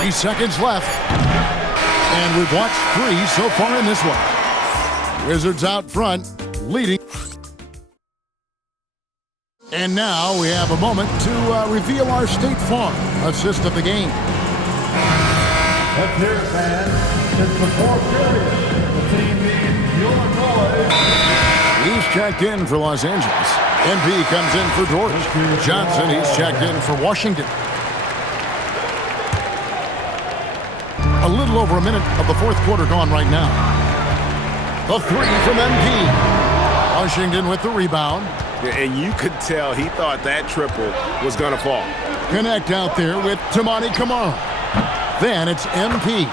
3 seconds left. And we've watched 3 so far in this one. Wizards out front, leading. And now we have a moment to reveal our State Farm assist of the game. Let's hear it, fans. It's the fourth period. The team being Illinois. He's checked in for Los Angeles. MP comes in for George. Johnson, he's checked in for Washington. A little over a minute of the fourth quarter gone right now. The 3 from MP. Washington with the rebound. And you could tell he thought that triple was going to fall. Connect out there with Toumani Camara. Then it's MP.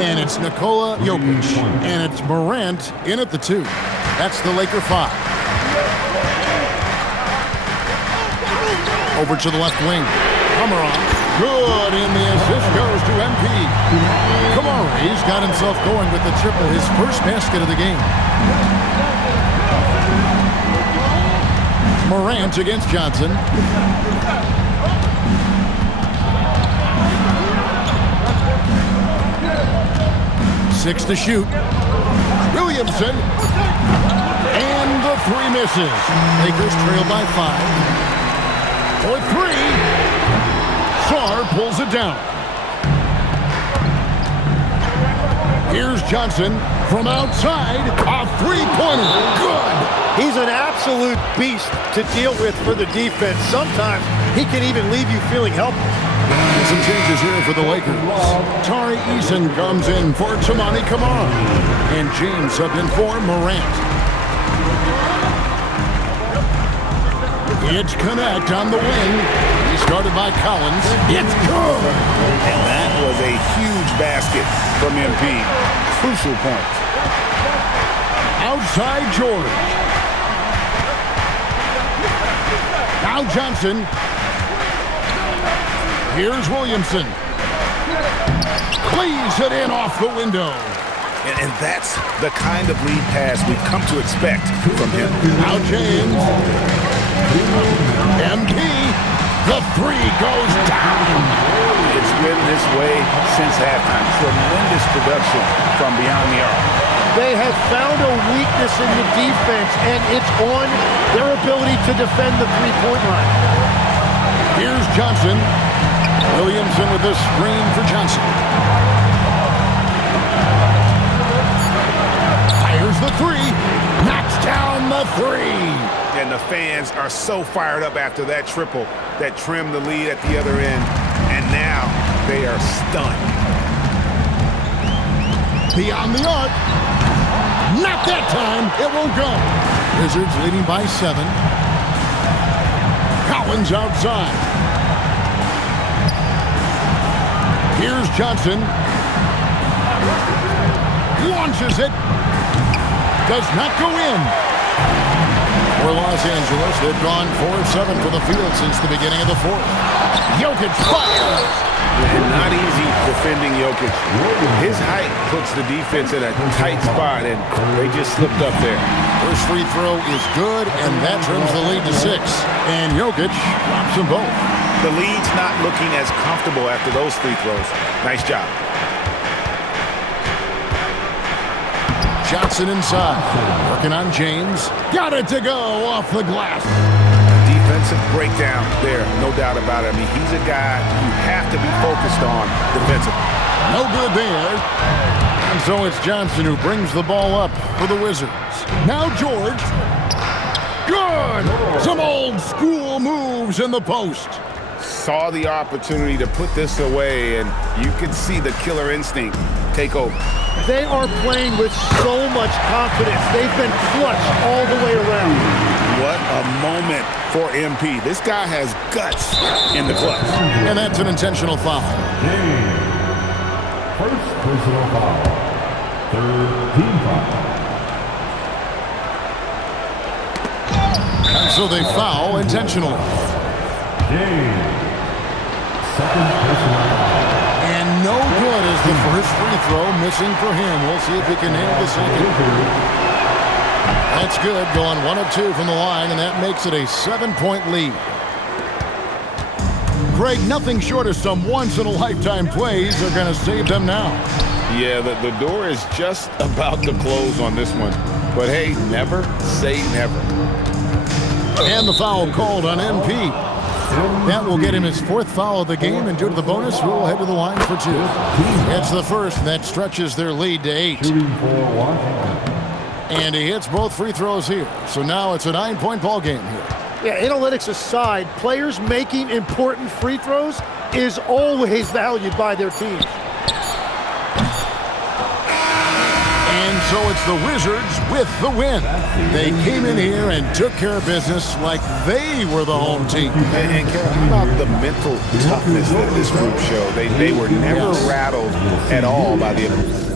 And it's Nikola Jokic. And it's Morant in at the 2. That's the Laker 5. Over to the left wing. Camara. Good, and the assist goes to MP. Camara, he's got himself going with the triple, his first basket of the game. Morant against Johnson. Six to shoot. Williamson. And the 3 misses. Lakers trail by 5. For 3. Sarr pulls it down. Here's Johnson from outside. A 3-pointer. Good. He's an absolute beast to deal with for the defense. Sometimes he can even leave you feeling helpless. Some changes here for the Lakers. Tari Eason comes in for Toumani Camara. And James subbed in for Morant. It's Connect on the wing. He started by Collins. It's good. And that was a huge basket from MP. Crucial point. Outside George. Now Johnson. Here's Williamson. Cleaves it in off the window. And that's the kind of lead pass we've come to expect from him. Now James. MP. The 3 goes down. It's been this way since halftime. Tremendous production from beyond the arc. They have found a weakness in the defense, and it's on their ability to defend the three-point line. Here's Johnson. Williamson with the screen for Johnson. Fires the 3. Knocks down the 3. And the fans are so fired up after that triple that trimmed the lead at the other end. And now they are stunned. Beyond the arc. Not that time. It won't go. Wizards leading by 7. Collins outside. Here's Johnson. Launches it. Does not go in. For Los Angeles, they've gone 4 of 7 for the field since the beginning of the fourth. Jokic fires. And not easy defending Jokic. His height puts the defense in a tight spot, and they just slipped up there. First free throw is good, and that trims the lead to 6. And Jokic drops them both. The lead's not looking as comfortable after those free throws. Nice job. Johnson inside. Working on James. Got it to go off the glass. Defensive breakdown there, no doubt about it. I mean, he's a guy you have to be focused on defensively. No good there. And so it's Johnson who brings the ball up for the Wizards. Now George. Good! Some old school moves in the post. Saw the opportunity to put this away, and you could see the killer instinct take over. They are playing with so much confidence. They've been clutch all the way around. What a moment for MP. This guy has guts in the clutch. And that's an intentional foul. First personal foul. Third team foul. And so they foul intentionally. Second personal foul. And no good as the first free throw missing for him. We'll see if he can nail the second. That's good, going 1 of 2 from the line, and that makes it a 7-point lead. Craig, nothing short of some once-in-a-lifetime plays are going to save them now. Yeah, the door is just about to close on this one. But hey, never say never. And the foul called on MP. That will get him his 4th foul of the game, and due to the bonus, we'll head to the line for 2. It's the first that stretches their lead to 8. And he hits both free throws here. So now it's a 9-point ball game here. Yeah, analytics aside, players making important free throws is always valued by their teams. And so it's the Wizards with the win. They came in here and took care of business like they were the home team. And Carol, how about the mental toughness that this group showed? They were never rattled at all by the opponent.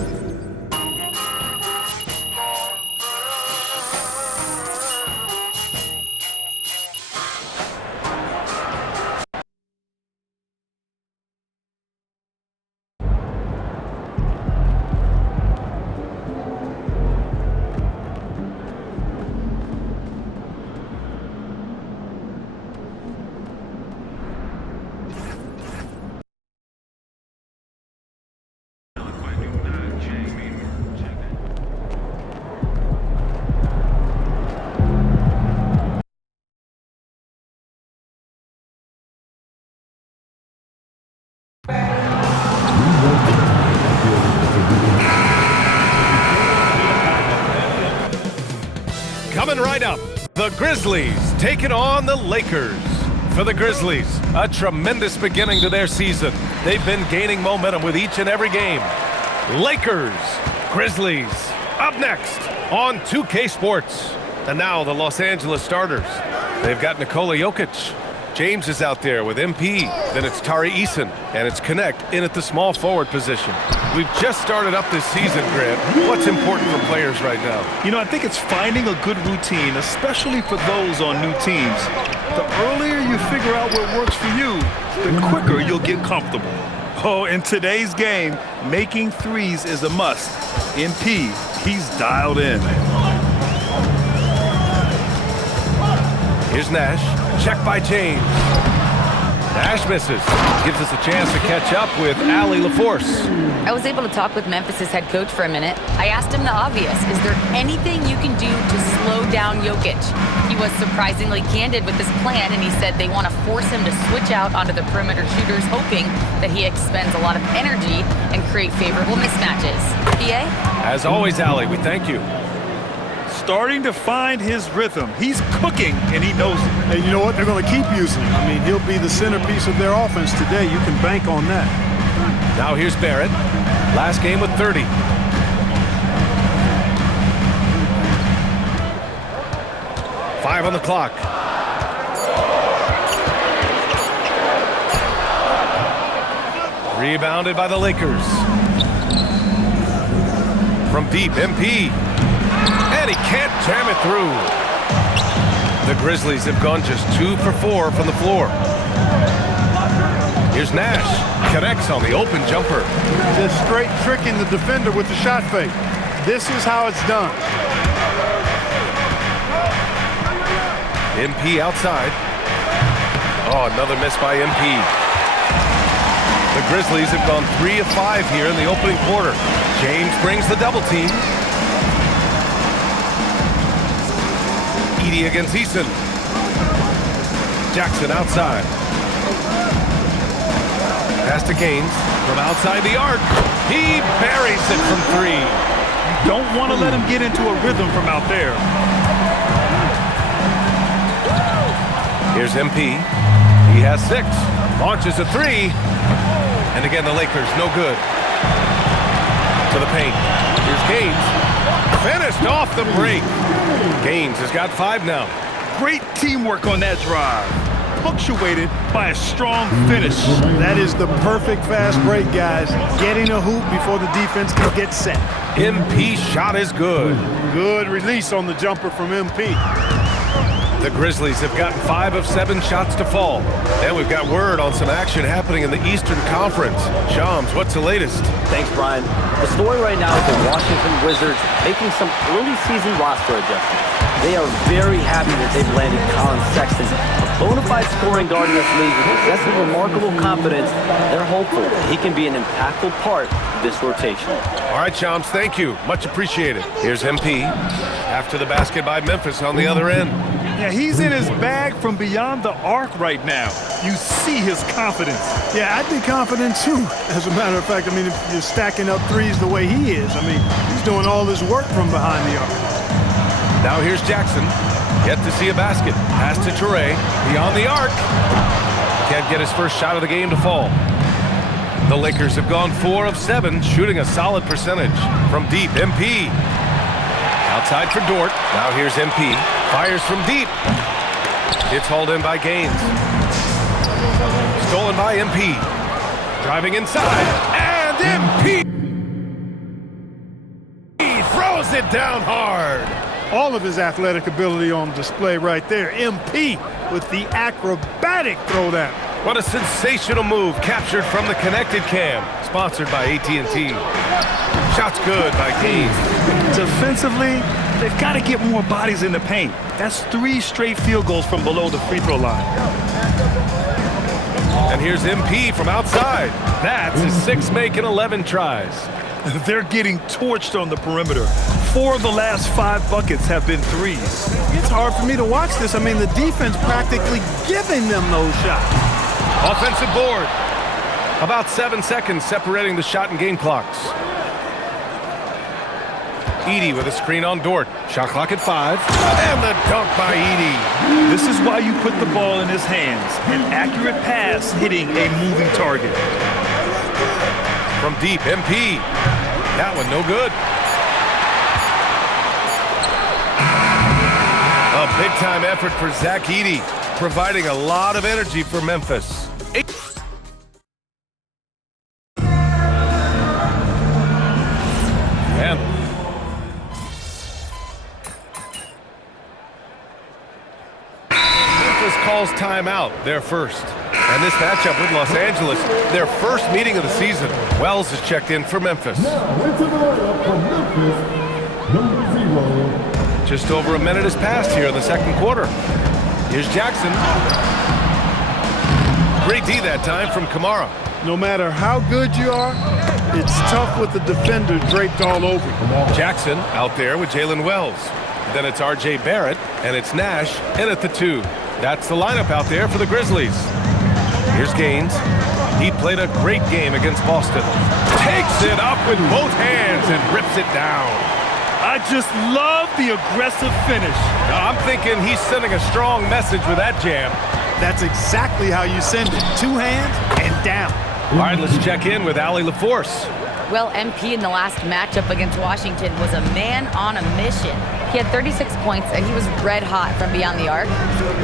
Coming right up, the Grizzlies taking on the Lakers. For the Grizzlies, a tremendous beginning to their season. They've been gaining momentum with each and every game. Lakers, Grizzlies, up next on 2K Sports. And now the Los Angeles starters. They've got Nikola Jokic. James is out there with MP. Then it's Tari Eason, and it's Connect in at the small forward position. We've just started up this season, Grant. What's important for players right now? You know, I think it's finding a good routine, especially for those on new teams. The earlier you figure out what works for you, the quicker you'll get comfortable. Oh, in today's game, making threes is a must. MP, he's dialed in. Here's Nash. Check by James. Nash misses. Gives us a chance to catch up with Allie LaForce. I was able to talk with Memphis' head coach for a minute. I asked him the obvious. Is there anything you can do to slow down Jokic? He was surprisingly candid with this plan, and he said they want to force him to switch out onto the perimeter shooters, hoping that he expends a lot of energy and create favorable mismatches. PA? As always, Allie, we thank you. Starting to find his rhythm. He's cooking, and he knows it. And you know what? They're going to keep using him. I mean, he'll be the centerpiece of their offense today. You can bank on that. Now here's Barrett. Last game with 30. Five on the clock. Rebounded by the Lakers. From deep, MP. And he can't jam it through. The Grizzlies have gone just 2 for 4 from the floor. Here's Nash. Connects on the open jumper. Just straight tricking the defender with the shot fake. This is how it's done. MP outside. Oh, another miss by MP. The Grizzlies have gone 3 of 5 here in the opening quarter. James brings the double team. Edey against Eason. Jackson outside. Pass to Gaines from outside the arc. He buries it from 3. You don't want to let him get into a rhythm from out there. Here's MP. He has 6. Launches a 3. And again, the Lakers, no good. To the paint. Here's Gaines. Finished off the break. Gaines has got 5 now. Great teamwork on that drive. Punctuated by a strong finish. That is the perfect fast break, guys. Getting a hoop before the defense can get set. MP shot is good. Good release on the jumper from MP. The Grizzlies have gotten 5 of 7 shots to fall. And we've got word on some action happening in the Eastern Conference. Shams, what's the latest? Thanks, Brian. The story right now is the Washington Wizards making some early season roster adjustments. They are very happy that they've landed Colin Sexton, a Bona fide scoring guard in this league who possesses remarkable confidence. They're hopeful that he can be an impactful part of this rotation. All right, Shams, thank you. Much appreciated. Here's MP. After the basket by Memphis on the other end. Yeah, he's in his bag from beyond the arc right now. You see his confidence. Yeah, I'd be confident too. As a matter of fact, I mean, if you're stacking up threes the way he is, I mean, he's doing all his work from behind the arc. Now here's Jackson. Yet to see a basket. Pass to Toure. Beyond the arc. Can't get his first shot of the game to fall. The Lakers have gone 4 of 7, shooting a solid percentage. From deep, MP. Outside for Dort. Now here's MP. Fires from deep. It's hauled in by Gaines. Stolen by MP. Driving inside. And MP throws it down hard. All of his athletic ability on display right there. MP with the acrobatic throwdown. What a sensational move captured from the connected cam. Sponsored by AT&T. Shots good by Gaines. Defensively, they've got to get more bodies in the paint. That's 3 straight field goals from below the free throw line. And here's MP from outside. That's his 6th make in 11 tries. They're getting torched on the perimeter. 4 of the last 5 buckets have been threes. It's hard for me to watch this. I mean, the defense practically giving them those shots. Offensive board. About 7 seconds separating the shot and game clocks. Edey with a screen on Dort. Shot clock at 5. And the dunk by Edey. This is why you put the ball in his hands. An accurate pass hitting a moving target. From deep, MP. That one no good. A big-time effort for Zach Edey, providing a lot of energy for Memphis. And Memphis calls timeout, their first. And this matchup with Los Angeles, their first meeting of the season. Wells has checked in for Memphis. Now, into the lineup from Memphis, number 0. Just over a minute has passed here in the second quarter. Here's Jackson. Great D that time from Kamara. No matter how good you are, it's tough with the defender draped all over you. Jackson out there with Jalen Wells. Then it's R.J. Barrett, and it's Nash in at the 2. That's the lineup out there for the Grizzlies. Here's Gaines. He played a great game against Boston. Takes it up with both hands and rips it down. I just love the aggressive finish. Now, I'm thinking he's sending a strong message with that jam. That's exactly how you send it. 2 hands and down. All right, let's check in with Allie LaForce. Well, MP in the last matchup against Washington was a man on a mission. He had 36 points, and he was red hot from beyond the arc,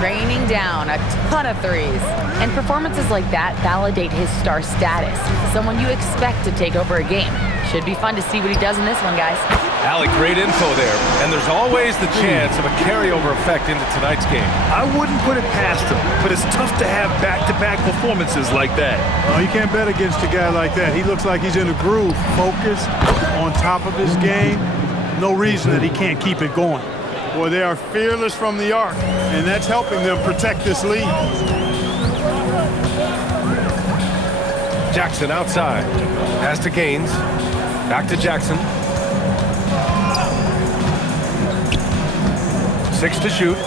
raining down a ton of threes. And performances like that validate his star status, someone you expect to take over a game. Should be fun to see what he does in this one, guys. Allie, great info there. And there's always the chance of a carryover effect into tonight's game. I wouldn't put it past him, but it's tough to have back-to-back performances like that. Oh, you can't bet against a guy like that. He looks like he's in a groove, focused, on top of his game. No reason that he can't keep it going. Boy, they are fearless from the arc, and that's helping them protect this lead. Jackson outside. Pass to Gaines. Back to Jackson. 6 to shoot.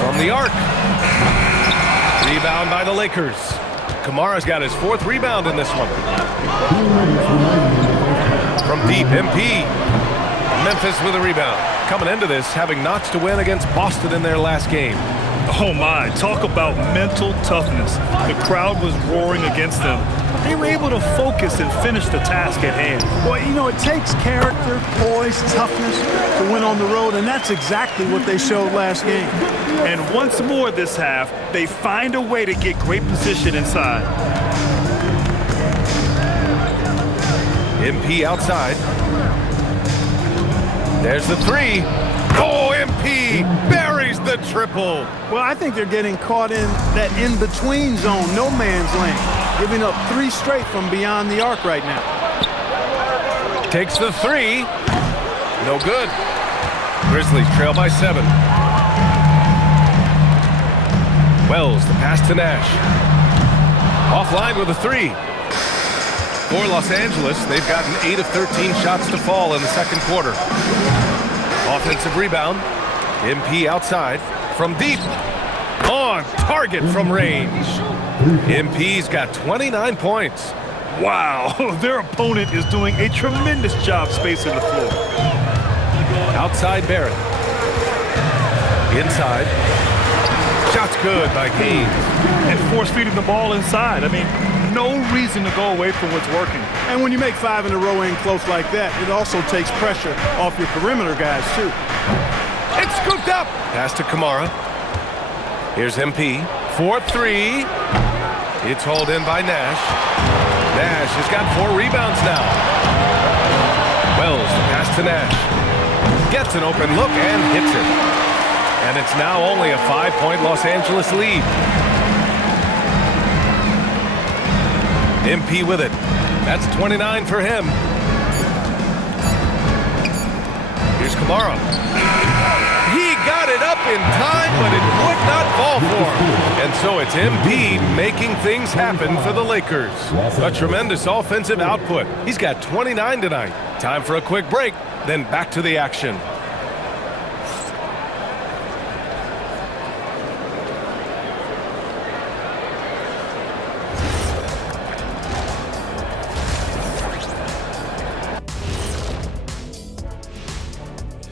From the arc. Rebound by the Lakers. Kamara's got his 4th rebound in this one. From deep, MP. Memphis with a rebound. Coming into this, having notched to win against Boston in their last game. Oh my, talk about mental toughness. The crowd was roaring against them. They were able to focus and finish the task at hand. Well, you know, it takes character, poise, toughness to win on the road, and that's exactly what they showed last game. And once more this half, they find a way to get great position inside. MP outside. There's the 3. Oh, MP buries the triple. Well, I think they're getting caught in that in-between zone, no man's land, giving up 3 straight from beyond the arc right now. Takes the 3. No good. Grizzlies trail by 7. Wells, the pass to Nash. Offline with a 3. For Los Angeles, they've gotten 8 of 13 shots to fall in the second quarter. Offensive rebound. MP outside from deep. On target from range. MP's got 29 points. Wow, their opponent is doing a tremendous job spacing the floor. Outside Barrett. Inside. Shot's good by Gaines. And force-feeding the ball inside. I mean, no reason to go away from what's working. And when you make 5 in a row in close like that, it also takes pressure off your perimeter guys, too. It's scooped up. Pass to Kamara. Here's MP. 4-3. It's hauled in by Nash. Nash has got 4 rebounds now. Wells, pass to Nash. Gets an open look and hits it. And it's now only a 5-point Los Angeles lead. MP with it. That's 29 for him. Here's Kamara. He got it up in time, but it would not fall for him. And so it's MP making things happen for the Lakers. A tremendous offensive output. He's got 29 tonight. Time for a quick break, then back to the action.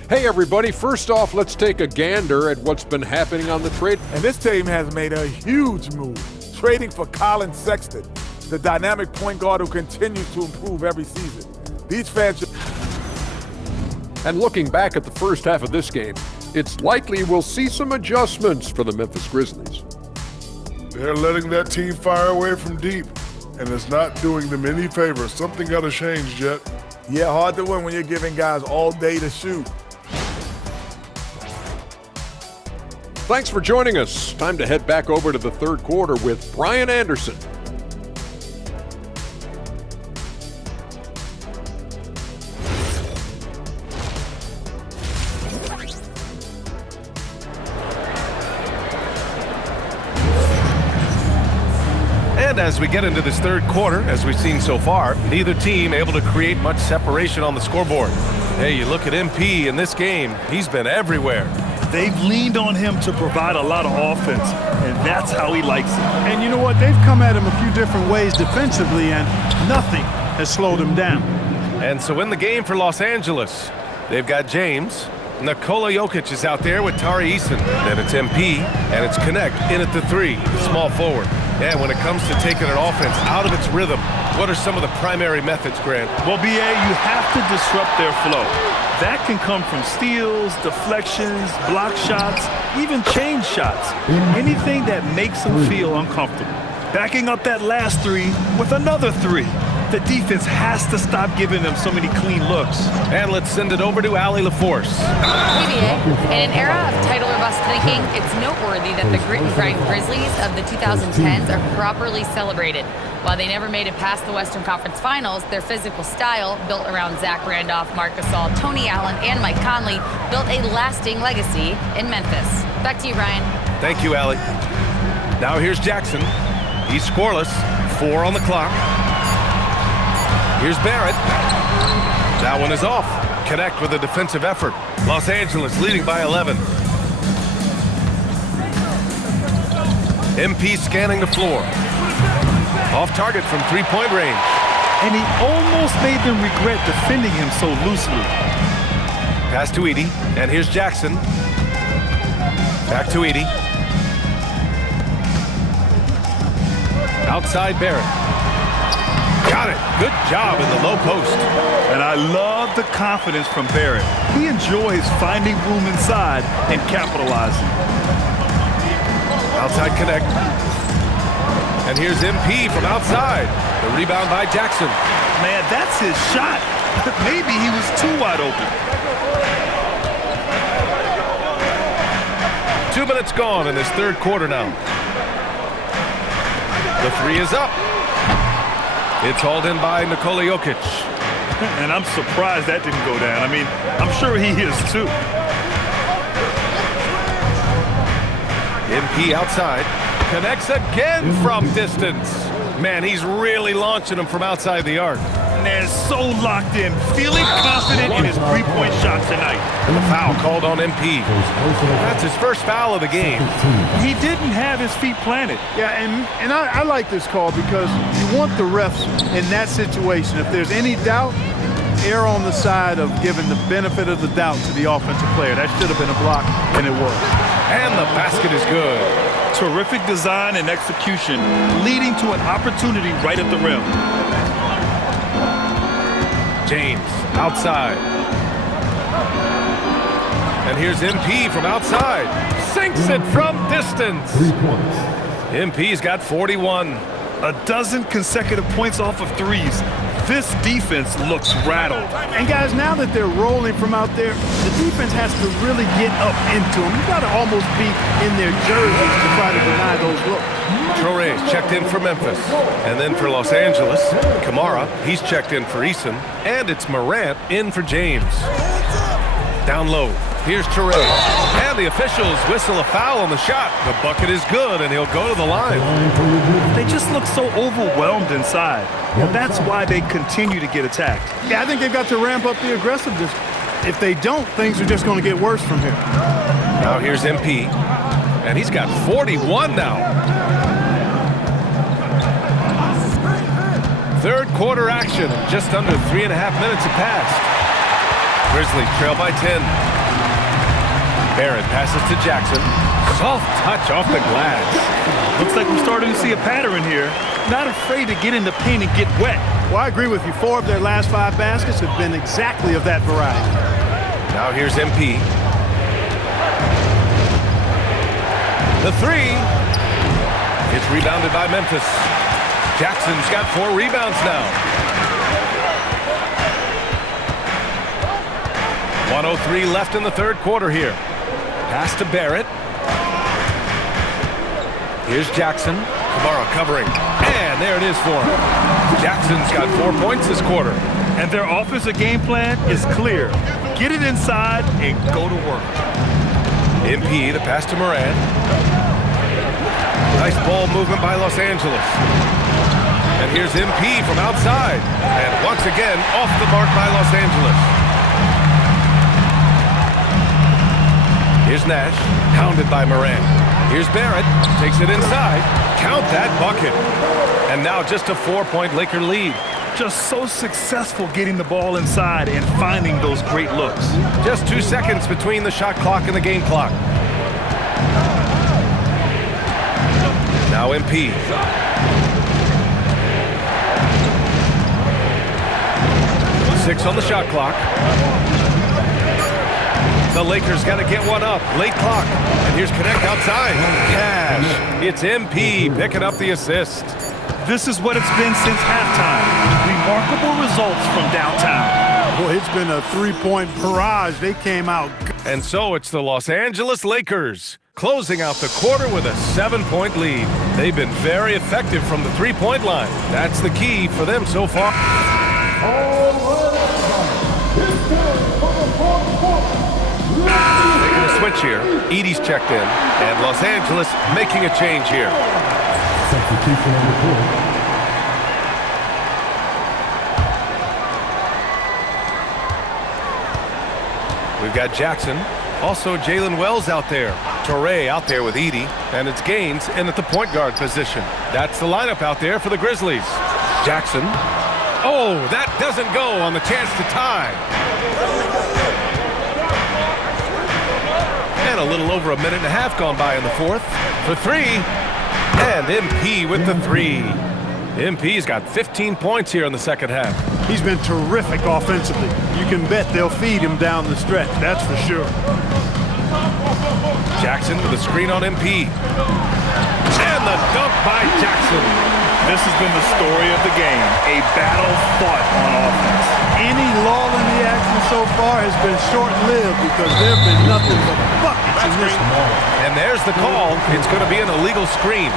Hey everybody, first off, let's take a gander at what's been happening on the trade. And this team has made a huge move, trading for Colin Sexton, the dynamic point guard who continues to improve every season. These fans... And looking back at the first half of this game, it's likely we'll see some adjustments for the Memphis Grizzlies. They're letting that team fire away from deep, and it's not doing them any favors. Something got to change, Jet. Yeah, hard to win when you're giving guys all day to shoot. Thanks for joining us. Time to head back over to the third quarter with Brian Anderson. And as we get into this third quarter, as we've seen so far, neither team able to create much separation on the scoreboard. Hey, you look at MP in this game, he's been everywhere. They've leaned on him to provide a lot of offense, and that's how he likes it. And you know what? They've come at him a few different ways defensively, and nothing has slowed him down. And so in the game for Los Angeles, they've got James. Nikola Jokic is out there with Tari Eason. Then it's MP, and it's Connect in at the 3, small forward. And when it comes to taking an offense out of its rhythm, what are some of the primary methods, Grant? Well, BA, you have to disrupt their flow. That can come from steals, deflections, block shots, even change shots. Anything that makes them feel uncomfortable. Backing up that last 3 with another 3. The defense has to stop giving them so many clean looks. And let's send it over to Allie LaForce. PBA, in an era of title or bust thinking, it's noteworthy that the grit and grind Grizzlies of the 2010s are properly celebrated. While they never made it past the Western Conference Finals, their physical style, built around Zach Randolph, Marc Gasol, Tony Allen, and Mike Conley, built a lasting legacy in Memphis. Back to you, Brian. Thank you, Allie. Now here's Jackson. He's scoreless, 4 on the clock. Here's Barrett. That one is off. Connect with a defensive effort. Los Angeles leading by 11. MP scanning the floor. Off target from 3-point range. And he almost made them regret defending him so loosely. Pass to Edey, and here's Jackson. Back to Edey. Outside Barrett. Got it. Good job in the low post. And I love the confidence from Barrett. He enjoys finding room inside and capitalizing. Outside Connect. And here's MP from outside. The rebound by Jackson. Man, that's his shot. Maybe he was too wide open. 2 minutes gone in this third quarter now. The 3 is up. It's hauled in by Nikola Jokic. And I'm surprised that didn't go down. I mean, I'm sure he is too. MP outside. Connects again from distance. Man, he's really launching them from outside the arc. And they're so locked in, feeling confident in his three-point shot tonight. And the foul called on MP. That's his first foul of the game. He didn't have his feet planted. Yeah, and I like this call because you want the refs in that situation. If there's any doubt, err on the side of giving the benefit of the doubt to the offensive player. That should have been a block, and it was. And the basket is good. Terrific design and execution, leading to an opportunity right at the rim. James outside. And here's MP from outside. Sinks it from distance. MP's got 41. A dozen consecutive points off of threes. This defense looks rattled. And guys, now that they're rolling from out there, the defense has to really get up into them. You got to almost be in their jerseys to try to deny those looks. Traore's checked in for Memphis. And then for Los Angeles, Kamara, he's checked in for Eason. And it's Morant in for James. Down low. Here's Traore. And the officials whistle a foul on the shot. The bucket is good, and he'll go to the line. They just look so overwhelmed inside. Well, that's why they continue to get attacked. Yeah, I think they've got to ramp up the aggressiveness. If they don't, things are just going to get worse from here. Now here's MP. And he's got 41 now. Third quarter action. Just under 3.5 minutes have passed. Grizzlies trail by 10. Barrett passes to Jackson. Soft touch off the glass. Looks like we're starting to see a pattern here. Not afraid to get in the paint and get wet. Well, I agree with you. 4 of their last 5 baskets have been exactly of that variety. Now here's MP. The three is rebounded by Memphis. Jackson's got 4 rebounds now. 1:03 left in the third quarter here. Pass to Barrett. Here's Jackson. Kamara covering. And there it is for him. Jackson's got 4 points this quarter. And their offensive game plan is clear. Get it inside and go to work. MP, the pass to Morant. Nice ball movement by Los Angeles. And here's MP from outside. And once again, off the mark by Los Angeles. Here's Nash, hounded by Morant. Here's Barrett, takes it inside. Count that bucket. And now just a 4-point Laker lead. Just so successful getting the ball inside and finding those great looks. Just 2 seconds between the shot clock and the game clock. Now MP. Six on the shot clock. The Lakers got to get one up. Late clock. And here's Connect outside. Cash. It's MP picking up the assist. This is what it's been since halftime. Remarkable results from downtown. Boy, it's been a 3-point barrage. They came out. And so it's the Los Angeles Lakers closing out the quarter with a 7-point lead. They've been very effective from the 3-point line. That's the key for them so far. Making a switch here. Edey's checked in. And Los Angeles making a change here. Substitution on the court. We've got Jackson. Also Jalen Wells out there. Traore out there with Edey. And it's Gaines in at the point guard position. That's the lineup out there for the Grizzlies. Jackson. Oh, that doesn't go on the chance to tie. And a little over a minute and a half gone by in the fourth. For three. And MP with the three. MP's got 15 points here in the second half. He's been terrific offensively. You can bet they'll feed him down the stretch, that's for sure. Jackson with a screen on MP. And the dunk by Jackson. This has been the story of the game. A battle fought on offense. Any lull in the action so far has been short-lived because there have been nothing but buckets in this one. And there's the call. It's going to be an illegal screen.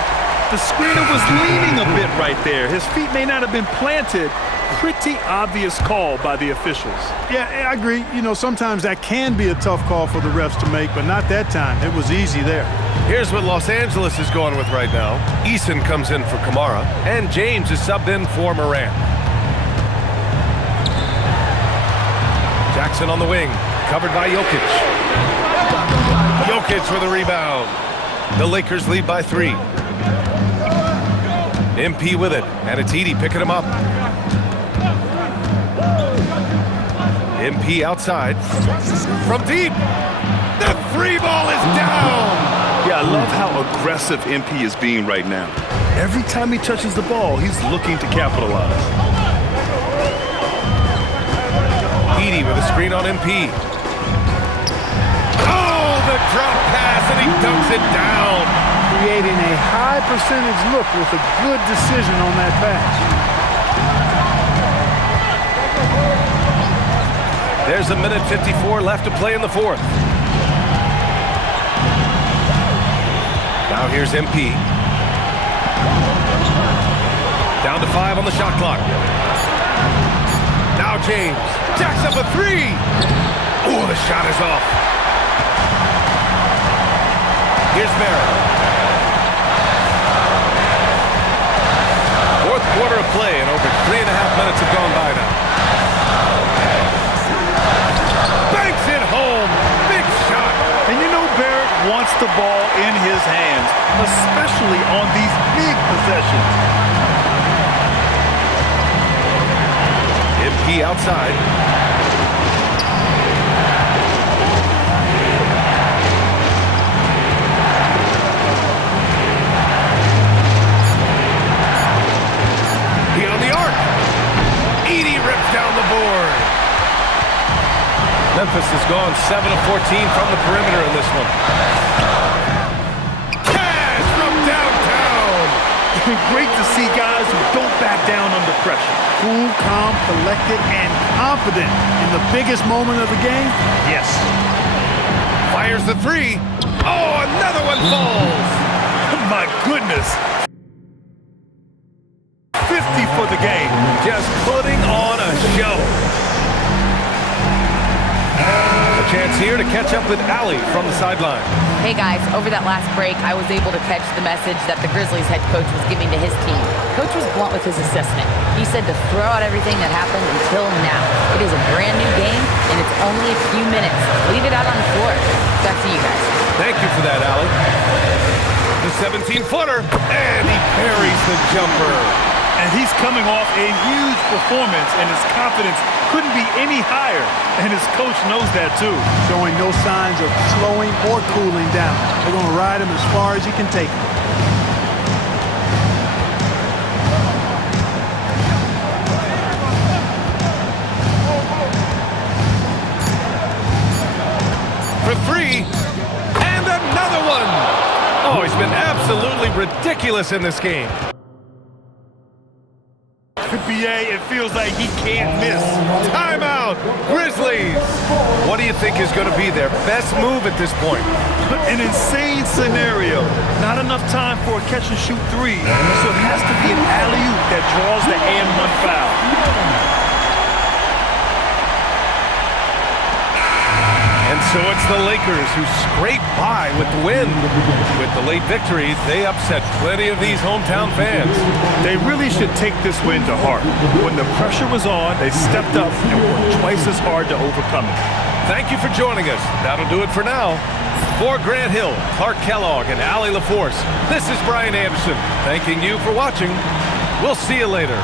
The screener was leaning a bit right there. His feet may not have been planted. Pretty obvious call by the officials. Yeah, I agree. You know, sometimes that can be a tough call for the refs to make, but not that time. It was easy there. Here's what Los Angeles is going with right now. Eason comes in for Kamara, and James is subbed in for Moran. Jackson on the wing, covered by Jokic. Jokic with a rebound. The Lakers lead by 3. MP with it, and it's Edey picking him up. MP outside. From deep, the 3 ball is down. Yeah, I love how aggressive MP is being right now. Every time he touches the ball, he's looking to capitalize. Edey with a screen on MP. Oh, the drop pass, and he dunks it down. Creating a high percentage look with a good decision on that pass. There's a minute 54 left to play in the 4th. Now here's MP. Down to 5 on the shot clock. Now James jacks up a 3. Oh, the shot is off. Here's Barrett. 4th quarter of play, and over 3.5 minutes have gone by now. Banks it home. Big shot. And you know Barrett wants the ball in his hands, especially on these big possessions. MP outside. Beyond the arc. Edey rips down the board. Memphis has gone 7 of 14 from the perimeter in this one. Cash from downtown. Great to see guys who don't back down under pressure. Cool, calm, collected, and confident in the biggest moment of the game? Yes. Fires the 3. Oh, another one falls. My goodness. 50 for the game. Just putting on a show. A chance here to catch up with Allie from the sideline. Hey guys, over that last break, I was able to catch the message that the Grizzlies head coach was giving to his team. Coach was blunt with his assessment. He said to throw out everything that happened until now. It is a brand new game, and it's only a few minutes. Leave it out on the floor. Back to you guys. Thank you for that, Allie. The 17-footer, and he buries the jumper. And he's coming off a huge performance, and his confidence couldn't be any higher. And his coach knows that, too. Showing no signs of slowing or cooling down. They're going to ride him as far as he can take him. For 3, and another one. Oh, he's been absolutely ridiculous in this game. BA, it feels like he can't miss. Timeout, Grizzlies. What do you think is going to be their best move at this point? An insane scenario. Not enough time for a catch-and-shoot 3, so it has to be an alley-oop that draws the and-one foul. And so it's the Lakers who scrape by with the win. With the late victory, they upset plenty of these hometown fans. They really should take this win to heart. When the pressure was on, they stepped up and worked twice as hard to overcome it. Thank you for joining us. That'll do it for now. For Grant Hill, Clark Kellogg, and Allie LaForce, this is Brian Anderson, thanking you for watching. We'll see you later.